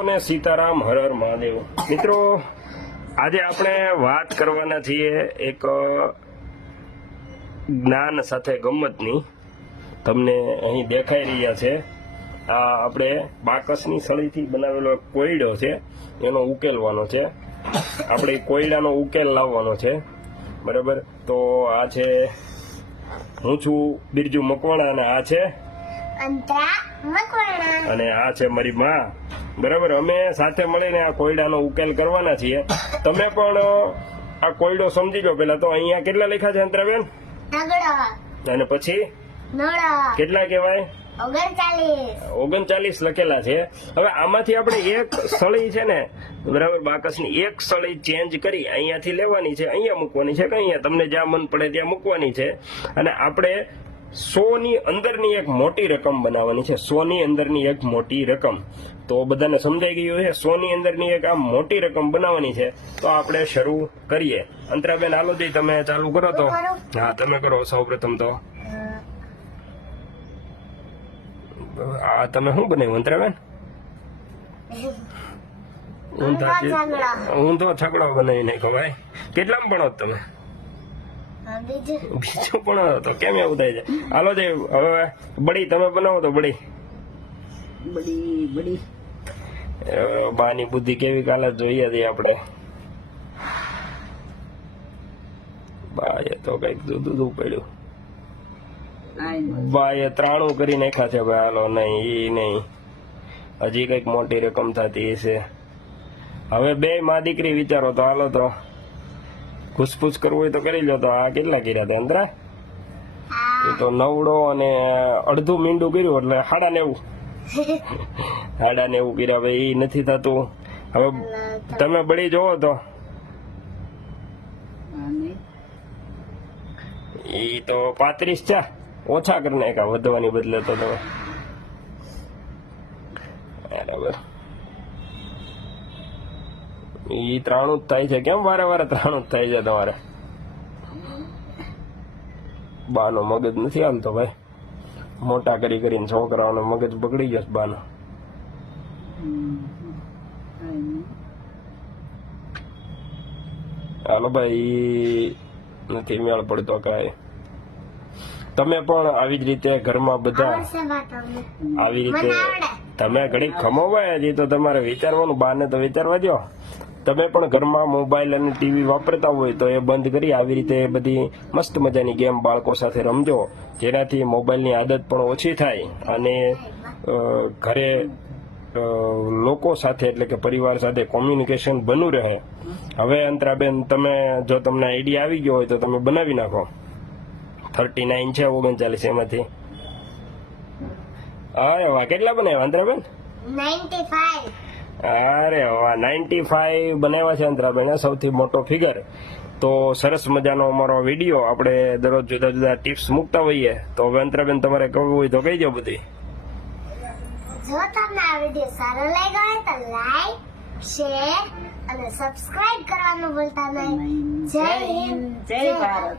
બાળકોને સીતારામ હર હર મહાદેવ. મિત્રો આજે આપણે વાત કરવાના છીએ એક જ્ઞાન સાથે ગમ્મતની. તમને અહીં દેખાઈ રહ્યા છે. આ આપણે બાકસની સળીથી બનાવેલો કોયડો છે. એનો ઉકેલવાનો છે. આપણે કોયડાનો ઉકેલ લાવવાનો છે. બરાબર? તો આ છે હું છું બિરજુ મકવાણા અને આ છે? અને આ છે મારી માં. બરાબર? અમે સાથે મળીને આ કોયડાનો ઉકેલ કરવાના છીએ. તમે પણ આ કોયડો સમજી લો પેલા તો. અહીંયા કેટલા લખ્યા છે અંતરાબેન? અને પછી? કેટલા કહેવાય? ઓગણચાલીસ. લખેલા છે. હવે આમાંથી આપણે એક સળી છે ને બરાબર બાકસની એક સળી ચેન્જ કરી અહીંયાથી લેવાની છે અહીંયા મૂકવાની છે કે અહીંયા? તમને જ્યાં મન પડે ત્યાં મૂકવાની છે. અને આપણે સો ની અંદરની એક મોટી રકમ બનાવવાની છે. સોની અંદરની એક મોટી રકમ. તો બધાને સમજાઈ ગયું છે? સોની અંદરની એક આ મોટી રકમ બનાવવાની છે. તો આપણે શરૂ કરીએ. અંતરાબેન આલોદી તમે ચાલુ કરો તો. હા તમે કરો સૌ પ્રથમ તો. આ તમે શું બનાવ્યું અંતરાબેન? તો છગડો. બનાવી નાખો ભાઈ. કેટલામાં ભણો તમે? બીજું પણ તો કેમ એવું થાય છે? હાલો જે હવે બળી તમે બનાવો તો બળી. બડી બડી બાની બુદ્ધિ કેવી કાલે જોઈએ હતી આપણે. બાએ તો કંઈક જુદું જુદું પડ્યું. આઈ બાએ ત્રાણું કરી નાખ્યા છે ભાઈ. હાલો નહીં એ નહીં. હજી કંઈક મોટી રકમ થતી છે હવે બે માં દીકરી વિચારો તો હાલો તો. ઘૂસપૂસ કરવું હોય તો કરી લો. તો આ કેટલા કર્યા હતા અંતરા? એ તો નવડો અને અડધું મીંડું કર્યું એટલે હાડા નેવું. હાડા નેવું કર્યા ભાઈ એ નથી થતું. હવે તમે બળી જોવો તો. એ તો પાંત્રીસ છે. ઓછા કરી નાખ્યા વધવાની બદલે તો તમે. બરાબર. ઈ ત્રાણું જ થાય છે. કેમ વારે વારે ત્રાણું જ થાય છે તમારે? બાનો મગજ નથી હાલતો ભાઈ. મોટા કરી કરીને છોકરાઓનો મગજ બગડી ગયો બાનો. હાલો ભાઈ નથી મેળ પડતો કાંઈ. તમે પણ આવી જ રીતે ઘરમાં બધા આવી રીતે તમે ઘડીક ખમોવાય હજી તો તમારે વિચારવાનું બાને તો વિચારવા દો તમે પણ ઘરમાં મોબાઈલ અને ટીવી વાપરતા હોય તો એ બંધ કરી આવી રીતે બધી મસ્ત મજાની ગેમ બાળકો સાથે રમજો. જેનાથી મોબાઈલની આદત પણ ઓછી થાય અને ઘરે લોકો સાથે એટલે કે પરિવાર સાથે કોમ્યુનિકેશન બન્યું રહે. હવે અંતરાબેન, તમે જો તમને આઈડિયા આવી ગયો હોય તો તમે બનાવી નાખો. થર્ટી નાઇન છે ઓગણચાલીસ એમાંથી. અરે વાહ કેટલા બનાવ્યા અંતરાબેન? નાઇન્ટી ફાઈવ અરે વાહ નાઇન્ટી ફાઈવ બનાવ્યા છે અંતરાબેન, સૌથી મોટો ફિગર તો સરસ મજાનો અમારો વીડિયો આપણે દરરોજ જુદા જુદા ટિપ્સ મૂકતા હોઈએ. તો હવે અંતરાબેન, તમારે કહવું હોય તો કહી દો બધી. જો તમને આ વીડિયો સારો લાગ્યો હોય તો લાઈક શેર અને સબસ્ક્રાઇબ કરવાનું ભૂલતા નહીં. જય હિન્દ, જય ભારત.